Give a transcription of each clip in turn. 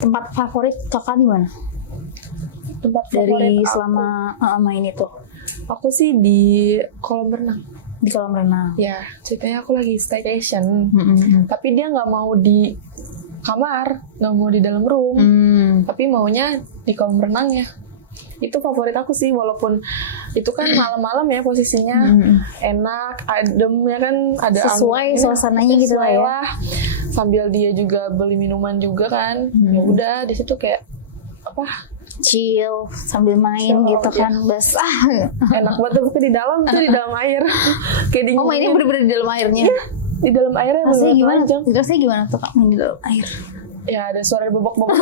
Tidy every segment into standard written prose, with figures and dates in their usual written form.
Tempat favorit kakak di mana? Tempat Dari favorit selama main itu? aku sih di kolam renang. Di kolam renang. Ya, ceritanya aku lagi staycation. Mm-mm. Tapi dia nggak mau di kamar, nggak mau di dalam room, tapi maunya di kolam renang ya. Itu favorit aku sih, walaupun itu kan malam-malam ya posisinya, enak, adem ya kan, ada Sesuai angin, suasananya gitu lah ya. Sambil dia juga beli minuman juga kan, ya udah di situ kayak apa? Chill sambil main Chill, gitu iya. kan, basah. Enak banget tapi di dalam tuh, di dalam air. Kayak dingin. Oh, mainnya bener-bener di dalam airnya. Iya, di dalam airnya Rasanya bener-bener gimana? telanjang. Rasanya gimana tuh kak main di dalam air? Ya ada suara bebek-bebek.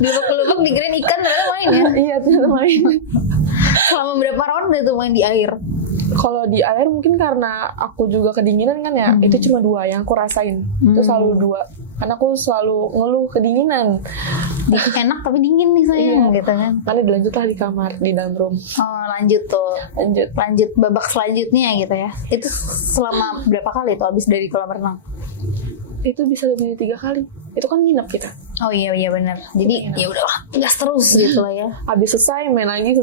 Gelubuk-gelubuk dikirain ikan ternyata main ya. Iya, ternyata main. Selama berapa ronde tuh main di air? Kalau di air mungkin karena aku juga kedinginan kan ya, itu cuma 2 yang aku rasain. Itu selalu 2. Karena aku selalu ngeluh kedinginan. Dikit enak tapi dingin nih sayang gitu kan. Karena dilanjut lah di kamar, di dalam room. Oh, lanjut tuh. Lanjut babak selanjutnya gitu ya. Itu selama berapa kali tuh abis dari kolam renang? Itu bisa lebih dari 3 kali. Itu kan nginep kita. Oh iya benar. Jadi ya udahlah, gas terus gitu lah ya. Habis selesai main lagi,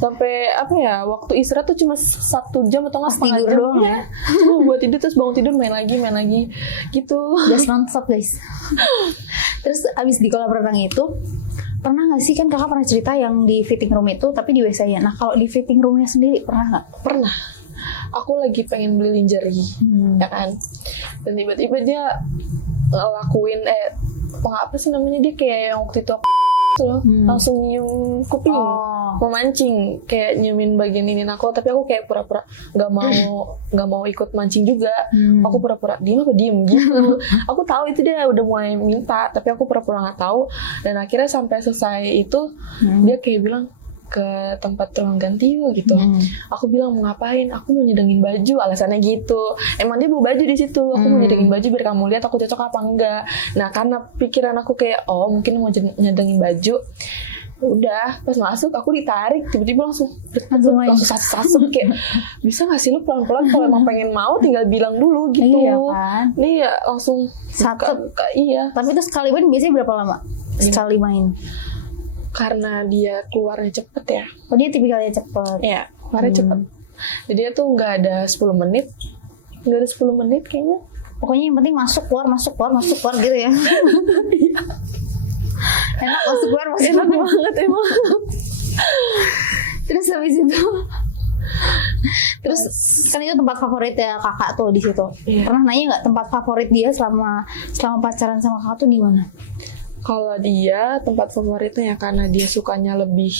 sampai apa ya, waktu istirahat tuh cuma 1 jam atau nggak setengah Tidur jam doang ya. Cuma buat tidur, terus bangun tidur main lagi gitu. Gas nonstop guys. Terus abis di kolam renang itu pernah nggak sih, kan kakak pernah cerita yang di fitting room itu tapi di WC ya. Nah kalau di fitting roomnya sendiri pernah nggak? Pernah. Aku lagi pengen beli lingerie, ya kan, dan tiba-tiba dia ngelakuin apa sih namanya, dia kayak yang waktu itu loh, langsung nyium kuping, memancing, kayak nyiumin bagian ini aku, tapi aku kayak pura-pura nggak mau ikut mancing juga. Aku pura-pura diem gitu. Aku tahu itu dia udah mulai minta, tapi aku pura-pura nggak tahu, dan akhirnya sampai selesai itu dia kayak bilang ke tempat ruang ganti gitu. Aku bilang mau ngapain? Aku mau nyedengin baju, alasannya gitu. Emang dia bawa baju di situ. Aku mau nyedengin baju biar kamu lihat aku cocok apa enggak. Nah karena pikiran aku kayak mungkin mau nyedengin baju. Udah pas masuk aku ditarik, tiba-tiba langsung sasuk kayak bisa nggak sih lu pelan-pelan, kalau emang pengen mau tinggal bilang dulu gitu. Iya kan? Dia langsung Satu. Iya. Tapi itu sekali main biasanya berapa lama? Sekali main? Karena dia keluarnya cepet ya. Oh dia tipikalnya cepet. Iya, keluarnya cepet. Jadi dia tuh nggak ada 10 menit. Nggak ada 10 menit kayaknya. Pokoknya yang penting masuk keluar gitu ya. Enak masuk keluar. Enak banget emang. Terus habis itu kan itu tempat favorit ya kakak tuh di situ. Iya. Pernah nanya nggak tempat favorit dia selama pacaran sama kakak tuh di mana? Kalau dia tempat favoritnya ya karena dia sukanya lebih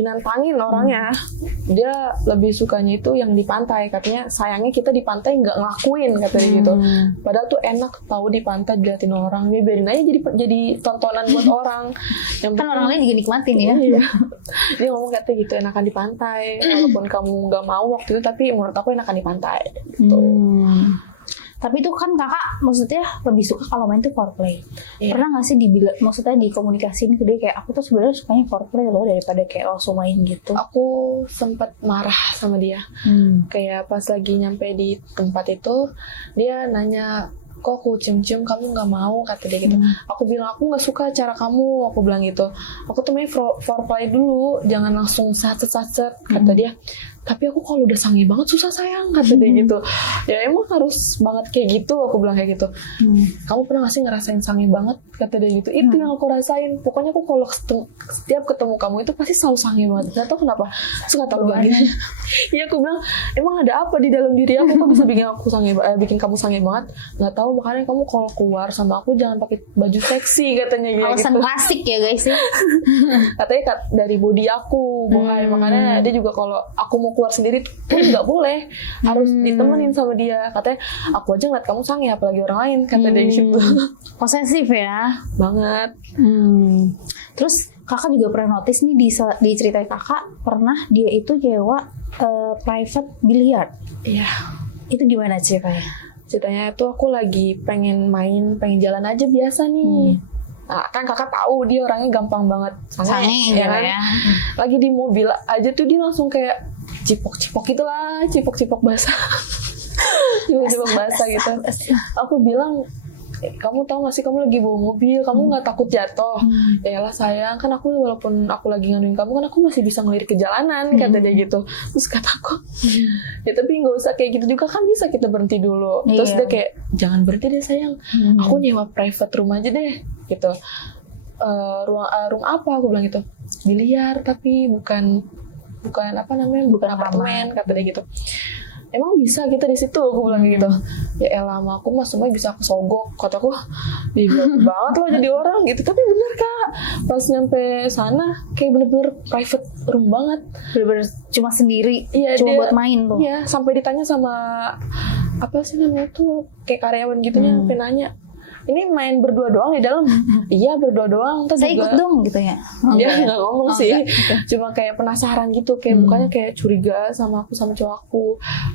nantangin orangnya. Dia lebih sukanya itu yang di pantai. Katanya sayangnya kita di pantai nggak ngelakuin katanya gitu. Padahal tuh enak tahu di pantai diliatin orang. Dia biarin aja jadi tontonan buat orang. Yang Kan orang lain juga nikmatin ya. Iya. Dia ngomong katanya gitu, enakan di pantai. Walaupun kamu nggak mau waktu itu, tapi menurut aku enakan di pantai. Gitu. Tapi itu kan kakak maksudnya lebih suka kalau main tuh foreplay. Iya. Pernah nggak sih maksudnya dikomunikasiin ke dia kayak aku tuh sebenarnya sukanya foreplay loh daripada kayak langsung main gitu? Aku sempat marah sama dia. Kayak pas lagi nyampe di tempat itu, dia nanya, kok aku cium-cium kamu nggak mau, kata dia gitu. Aku bilang aku nggak suka cara kamu, aku bilang gitu. Aku tuh main foreplay dulu, jangan langsung satset, kata dia. Tapi aku kalau udah sange banget susah sayang, kata dia gitu. Ya emang harus banget kayak gitu, aku bilang kayak gitu. Kamu pernah gak sih ngerasain sange banget, kata dia gitu. Itu yang aku rasain. Pokoknya aku kalau setiap ketemu kamu itu pasti selalu sange banget. Gak tau kenapa, suka tau gak gitu. Iya aku bilang emang ada apa di dalam diri aku kok bisa bikin kamu sange banget. Gak tahu, makanya kamu kalau keluar sama aku jangan pakai baju seksi, katanya gitu. Alasan klasik ya guys ya. Katanya dari body aku, makanya dia juga kalau aku mau keluar sendiri tuh nggak boleh, harus ditemenin sama dia. Katanya aku aja ngeliat kamu sange apalagi orang lain, kata dia gitu. Posesif ya Banget. Terus kakak juga pernah notice nih di cerita kakak pernah dia itu nyewa private billiard. Iya. Itu gimana ceritanya? Ceritanya itu aku lagi pengen jalan aja biasa nih. Nah, kan kakak tahu dia orangnya gampang banget sange ya kan? Lagi di mobil aja tuh dia langsung kayak cipok-cipok gitulah, cipok-cipok basah. Cipok basah gitu. Aku bilang, kamu tahu gak sih kamu lagi bawa mobil, kamu nggak takut jatuh? Ya elah sayang, kan aku walaupun aku lagi nganuin kamu kan aku masih bisa ngelirik ke jalanan, kata dia gitu. Terus kata aku, ya tapi nggak usah kayak gitu juga, kan bisa kita berhenti dulu. Terus dia kayak, jangan berhenti deh sayang, aku nyewa private room aja deh gitu. Room apa, aku bilang gitu, biliar tapi bukan apa namanya, bukan apartemen, kata dia gitu. Emang bisa kita di situ, aku bilang gitu. Ya elah, sama aku mah semua bisa kesogok, kataku. Dibilang banget loh jadi orang gitu. Tapi bener Kak, pas nyampe sana kayak bener-bener private room banget, Bener-bener cuma sendiri, iya, cuma dia, buat main tuh. Iya, sampai ditanya sama apa sih namanya tuh, kayak karyawan gitunya, sampai nanya, ini main berdua doang di dalam? Iya, berdua doang. Terus Saya juga, ikut dong gitu ya. dia nggak ngomong sih, enggak. cuma kayak penasaran gitu, kayak mukanya kayak curiga sama aku sama cowok aku,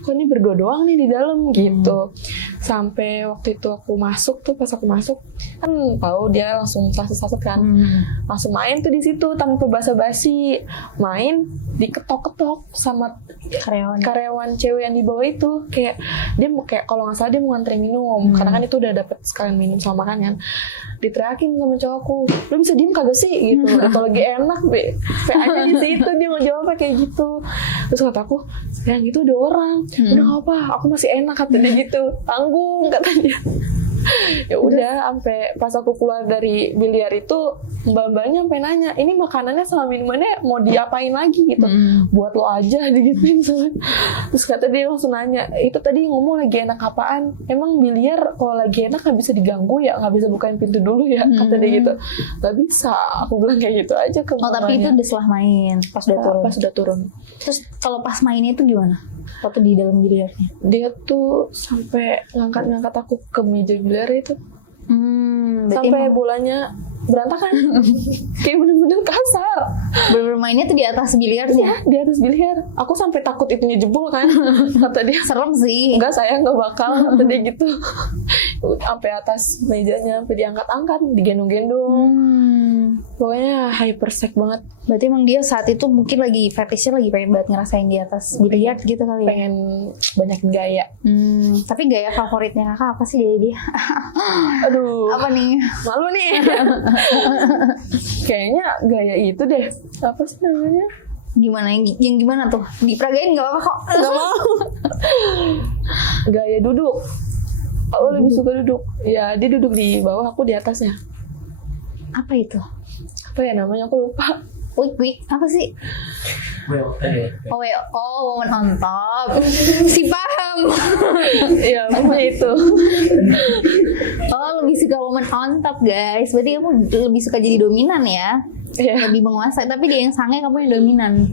kok ini berdua doang nih di dalam gitu. Sampai waktu itu aku masuk tuh, pas aku masuk kan tahu dia langsung saset-saset kan, langsung main tuh di situ tanpa basa-basi, main diketok-ketok sama karyawan cewek yang di bawah itu. Kayak dia mau, kayak kalau nggak salah dia mau nganterin minum, karena kan itu udah dapet sekalian minum sama makan kan. Diteriakin sama cowokku, lo bisa diem kagak sih gitu, atau lagi enak be aja di situ, dia mau jawabnya kayak gitu. Terus kataku, sayang itu ada orang, udah nggak apa, aku masih enak, kata dia gitu, tanggung kata dia. Ya udah, sampai pas aku keluar dari biliar itu, mbak-mbaknya sampai nanya, ini makanannya sama minumannya mau diapain lagi gitu, buat lo aja digituin sama. Terus kata dia langsung nanya, itu tadi ngomong lagi enak apaan? Emang biliar kalau lagi enak nggak bisa diganggu ya, nggak bisa bukain pintu dulu ya, kata dia gitu. Nggak bisa, aku bilang kayak gitu aja ke Oh, tapi itu udah setelah main, pas udah turun. Pas udah turun. Terus kalau pas mainnya itu gimana? Waktu di dalam biliarnya? Dia tuh sampai ngangkat aku ke meja biliar itu, sampai bolanya berantakan. Kayak bener-bener kasar. Bener-bener mainnya tuh di atas biliarnya. Iya, di atas biliar. Aku sampai takut itunya jebol kan. Kata dia, Serem sih. enggak saya nggak bakal, kata dia gitu. Sampai atas mejanya, sampai diangkat-angkat, digendong-gendong. Pokoknya hypersek banget. Berarti emang dia saat itu mungkin lagi fetishnya lagi pengen banget ngerasain di atas biliar gitu kali ya. Pengen banyak gaya. Tapi gaya favoritnya kakak apa sih dari dia? Aduh, Apa nih? malu nih. Kayaknya gaya itu deh. Apa sih namanya? Gimana yang gimana tuh? Diperagain nggak apa-apa kok. Gak mau. Gaya duduk. Aku lebih suka duduk. Ya, dia duduk di bawah, aku di atasnya. Apa itu? Apa ya namanya? Aku lupa. Wik, apa sih? Woman on top. Si paham. Iya, pokoknya itu. Oh, lebih suka woman on top, guys. Berarti kamu lebih suka jadi dominan ya? Iya. Lebih menguasai. Tapi dia yang sange, kamu yang dominan.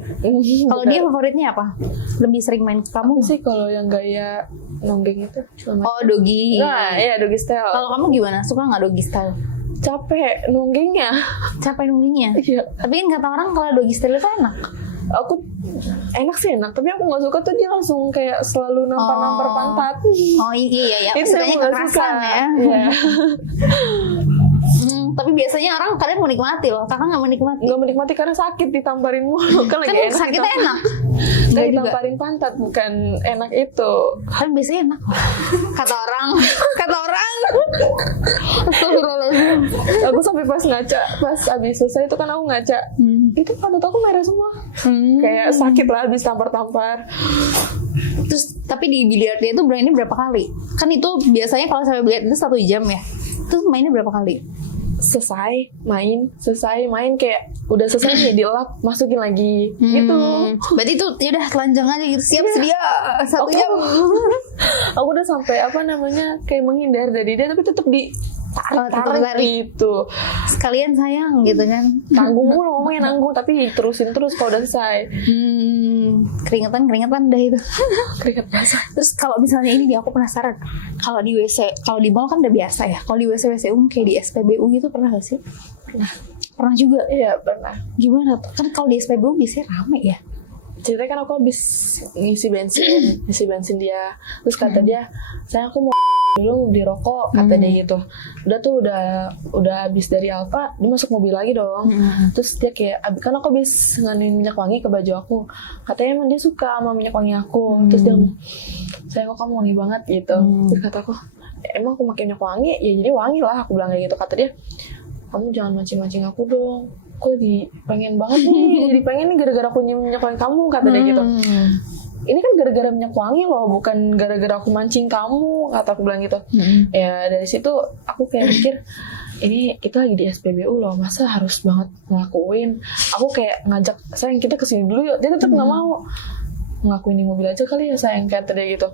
Kalau dia favoritnya apa? Lebih sering main ke kamu? Apa sih kalau yang gaya nonggeng itu? Oh, doggy. Nah, iya doggy style. Kalau kamu gimana? Suka nggak doggy style? Capek nonggengnya. Capek nungguinnya? Iya. Tapi kan kata orang kalau doggy style itu enak. Aku enak sih enak, tapi aku nggak suka tuh dia langsung kayak selalu nampar pantat. Oh iya. Itu Sukanya yang nggak kekerasan suka. ya. Iya. Tapi biasanya orang kadang menikmati loh. Kakak nggak menikmati? Nggak menikmati karena sakit ditamparin mulu. Kan lagi enak. Sakitnya enak. Kan Nggak juga. ditamparin pantat, bukan enak itu. Kan biasanya enak. Kata orang. Astagfirullahaladzim. Aku sampai pas ngaca, pas abis selesai itu kan aku ngaca, itu pantat aku merah semua. Kayak sakit lah abis tampar-tampar. Terus tapi di biliarnya itu mainnya berapa kali? Kan itu biasanya kalau sampai biliar itu 1 jam ya. Terus mainnya berapa kali? Selesai main kayak udah selesai nih dilap, masukin lagi gitu. Berarti itu ya udah telanjang aja gitu. Siap sedia 1 jam. Aku udah sampai apa namanya kayak menghindar dari dia, tapi tetap tarik gitu. Sekalian sayang gitu kan. Tanggung mulu ngomongnya, nanggung tapi terusin terus kalau udah selesai. Keringetan dah itu. Keringet basah. Terus kalau misalnya ini aku penasaran, kalau di WC, kalau di mall kan udah biasa ya. Kalau di WC umum kayak di SPBU gitu pernah gak sih? Pernah juga. Iya pernah. Gimana tuh? Kan kalau di SPBU biasanya rame ya. Ceritanya kan aku habis ngisi bensin dia, terus kata dia, sayang aku mau dulu di rokok, kata dia gitu. Udah habis dari Alfa, dia masuk mobil lagi dong. Terus dia kayak, kan aku habis nganuin minyak wangi ke baju aku, katanya emang dia suka sama minyak wangi aku. Terus dia, sayang kok kamu wangi banget gitu. Terus kata aku, emang aku pakai minyak wangi ya jadi wangi lah, aku bilang kayak gitu. Kata dia, kamu jangan mancing-mancing aku dong, aku lagi pengen banget nih, jadi pengen nih gara-gara aku nyium minyak wangi kamu, kata dia gitu. Ini kan gara-gara minyak wangi loh, bukan gara-gara aku mancing kamu, kata aku bilang gitu. Ya dari situ aku kayak mikir, ini kita lagi di SPBU loh, masa harus banget ngelakuin. Aku kayak ngajak, sayang kita kesini dulu yuk, dia tetap nggak mau. Ngelakuin di mobil aja kali ya sayang, kata dia gitu.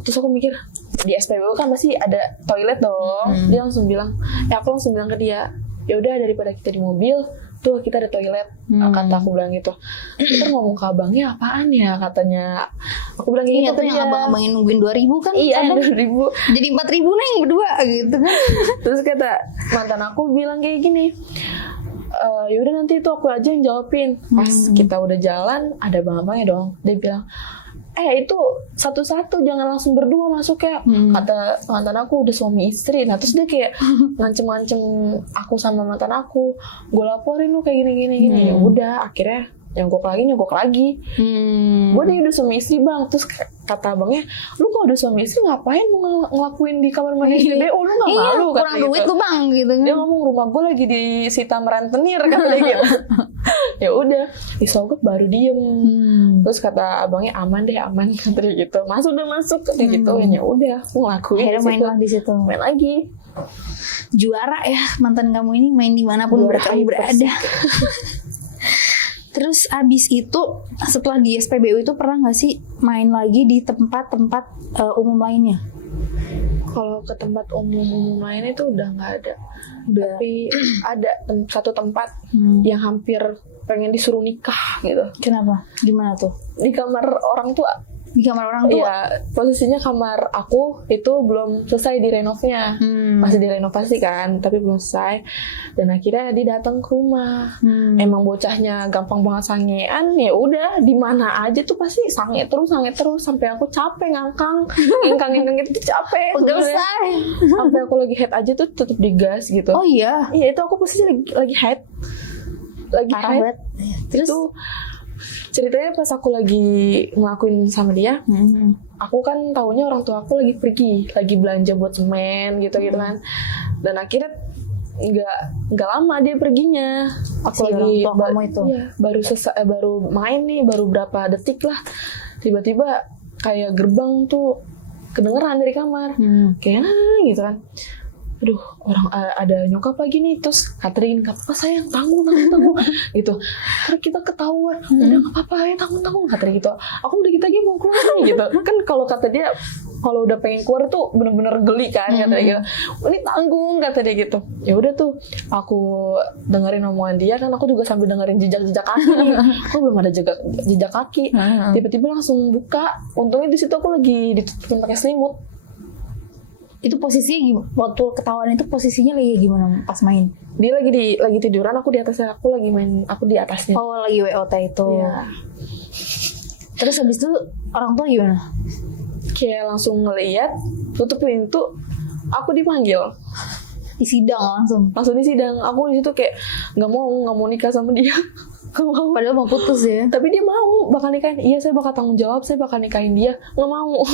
Terus aku mikir, di SPBU kan pasti ada toilet dong. Dia langsung bilang, aku langsung bilang ke dia, ya udah daripada kita di mobil, tuh kita ada toilet. Kata aku bilang gitu. Kita ngomong ke abangnya apaan ya, katanya. Aku bilang Iya gitu tuh yang abang-abangin nungguin 2.000 kan. Iya, kadang 2.000. jadi 4.000 neng berdua gitu kan. Terus kata mantan aku bilang kayak gini, yaudah nanti itu aku aja yang jawabin. Pas kita udah jalan, ada abang-abangnya dong. Dia bilang, itu satu-satu, jangan langsung berdua masuk ya. Kata mantan aku udah suami istri. Nah terus dia kayak ngancem-ngancem aku sama mantan aku, gue laporin lu kayak gini. Ya udah akhirnya nyogok lagi. Gue udah suami istri bang. Terus kata abangnya, lu kalau udah suami istri ngapain mau ngelakuin di kamar mandi SPBU, lu gak malu? Kurang duit tuh bang gitu kan. Dia ngomong rumah gue lagi disita merentenir, kata dia gitu. Ya udah disogok baru diem. Terus kata abangnya aman deh, kata dia gitu. Masuk kayak gitu. Ya udah aku ngelakuin. Akhirnya main lah di situ. Main lagi. Juara ya mantan kamu ini, main dimanapun kamu berada. Terus abis itu setelah di SPBU itu pernah nggak sih main lagi di tempat-tempat umum lainnya? Kalau ke tempat umum lain itu udah nggak ada. Tapi ada satu tempat yang hampir pengen disuruh nikah gitu. Kenapa? Gimana tuh? Di kamar orang tua. Di kamar orang tua? Iya, posisinya kamar aku itu belum selesai direnovnya. Masih direnovasi kan, tapi belum selesai. Dan akhirnya dia datang ke rumah. Emang bocahnya gampang banget sangean, ya udah di mana aja tuh pasti sange terus sampai aku capek ngangkang itu capek. Udah selesai. Sampai aku lagi head aja tuh tetap digas gitu. Oh iya. Iya, itu aku posisi lagi head. Parah banget. Terus itu ceritanya pas aku lagi ngelakuin sama dia, aku kan taunya orang tua aku lagi pergi, lagi belanja buat semen gitu kan. Dan akhirnya nggak lama dia perginya. Aku si lagi kamu itu. Iya, baru main nih, baru berapa detik lah. Tiba-tiba kayak gerbang tuh kedengeran dari kamar, kayak gitu kan. Aduh, orang ada nyokap lagi nih. Terus kata dia gini, gak apa-apa sayang, tanggung gitu. Karena kita ketahuan, udah gak apa-apa ya, tanggung kata dia gitu. Aku udah kita lagi mau keluar nih gitu. Kan kalau kata dia, kalau udah pengen keluar tuh bener-bener geli kan, kata dia gitu. Ini tanggung, kata dia gitu. Ya udah tuh, aku dengerin omongan dia kan, aku juga sambil dengerin jejak-jejak kaki. Aku belum ada jejak kaki. Tiba-tiba langsung buka. Untungnya di situ aku lagi ditutupin pakai selimut. Itu posisinya gimana? Waktu ketahuan itu posisinya lagi gimana pas main? Dia lagi tiduran, aku di atasnya, aku lagi main, aku di atasnya. Oh, lagi WOT itu. Iya. Terus habis itu orang tua gimana? Kayak langsung ngeliat, tutup pintu, aku dipanggil. Di sidang langsung di sidang. Aku di situ kayak nggak mau nikah sama dia. Mau. Padahal mau putus ya. Tapi dia mau bakal nikahin. Iya, saya bakal tanggung jawab, saya bakal nikahin dia. Nggak mau.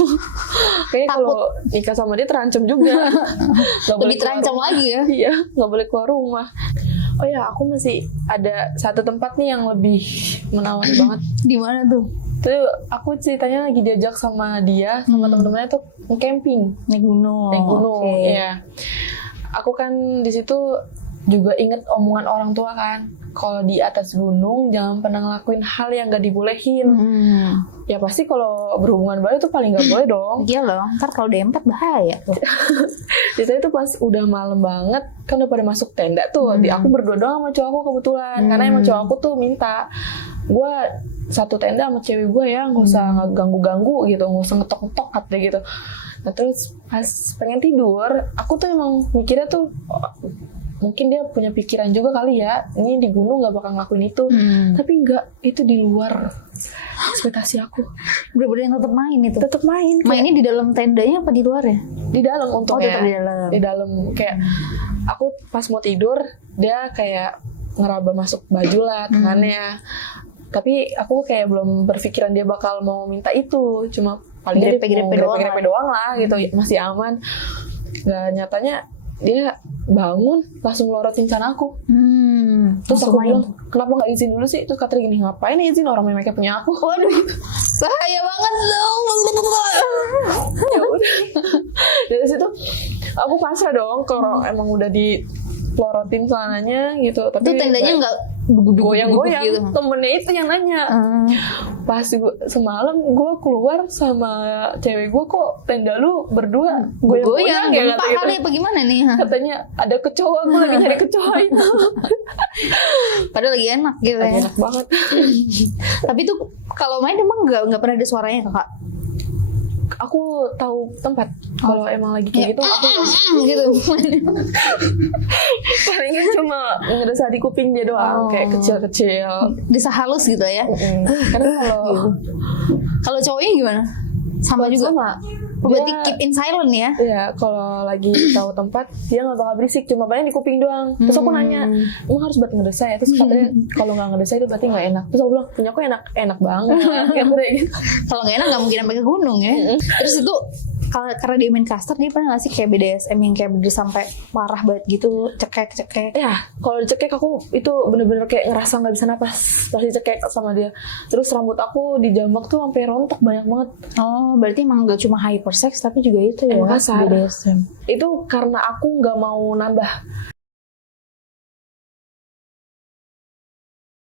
Kayak kalau nikah sama dia terancam juga. Lebih terancam lagi ya. Iya, nggak boleh keluar rumah. Oh ya, aku masih ada satu tempat nih yang lebih menawan banget. Di mana tuh? Tuh aku ceritanya lagi diajak sama dia sama teman-temannya tuh camping, naik gunung. Okay. Iya. Aku kan di situ juga inget omongan orang tua kan, kalau di atas gunung jangan pernah ngelakuin hal yang gak dibolehin. Ya pasti kalau berhubungan baru tuh paling gak boleh dong. Iya loh, ntar kalau D4 bahaya tuh. Jadi itu pas udah malam banget kan udah pada masuk tenda tuh. Aku berdua doang sama cowok aku kebetulan, karena emang cowok aku tuh minta gue satu tenda sama cewek gue ya, nggak usah ganggu-ganggu gitu, nggak usah ngetok-ngetok katanya gitu. Nah terus pas pengen tidur, aku tuh emang mikirnya tuh mungkin dia punya pikiran juga kali ya, ini di gunung gak bakal ngelakuin itu. Tapi enggak, itu di luar ekspektasi aku. Bener-bener yang tetap main itu. Tetap main. Mainnya di dalam tendanya apa di luar ya? Di dalam untungnya. Oh, tetap di dalam. Di dalam kayak aku pas mau tidur, dia kayak ngeraba masuk baju lah tangannya. Tapi aku kayak belum berpikiran dia bakal mau minta itu, cuma paling Grepe-grepe doang grepe doang lah gitu, masih aman. Nggak, nyatanya dia bangun langsung melorotin celana aku. Terus aku bilang, kenapa nggak izin dulu sih? Terus kata gini, ngapain izin, orang memeknya punya aku. Waduh, bahaya banget dong. Ya udah. Dari situ aku pasrah dong kalau emang udah dipelorotin celananya gitu. Tapi Itu tendanya nggak goyang-goyang gitu. Temennya itu yang nanya. Pas semalam gue keluar sama cewek gue, kok tenda lu berdua goyang-goyang ya, gempa kata kali gitu. apa gimana nih? Katanya ada kecoa, gue lagi nyari kecoa itu. Padahal lagi enak gitu ya. Enak banget. Tapi tuh kalau main emang nggak pernah ada suaranya kakak. Aku tahu tempat kalau emang lagi kayak gitu. Aku Gitu. palingnya cuma ngerasa di kuping dia doang, kayak kecil-kecil. Desa halus gitu ya. Karena Kalau cowoknya gimana? Sama juga. sama. Berarti Dia- keep in silent ya. Iya, kalau lagi tahu tempat dia nggak bakal berisik, cuma paling di kuping doang. Terus aku nanya, emang harus buat ngedesai ya? Terus katanya kalau nggak ngedesai itu berarti nggak enak. Terus aku bilang, punya aku enak banget. Kayak gitu. Kalau nggak enak nggak mungkin sampai ke gunung ya. Terus itu karena dia main caster, dia pernah nggak sih kayak BDSM yang kayak bener sampai parah banget gitu, cekek. Ya, kalau dicekek aku itu bener-bener kayak ngerasa nggak bisa napas pas dicekek sama dia. Terus rambut aku dijambak tuh sampai rontok banyak banget. Oh, berarti emang gak cuma hypersex tapi juga itu ya. Emang kasar. BDSM. Itu karena aku nggak mau nambah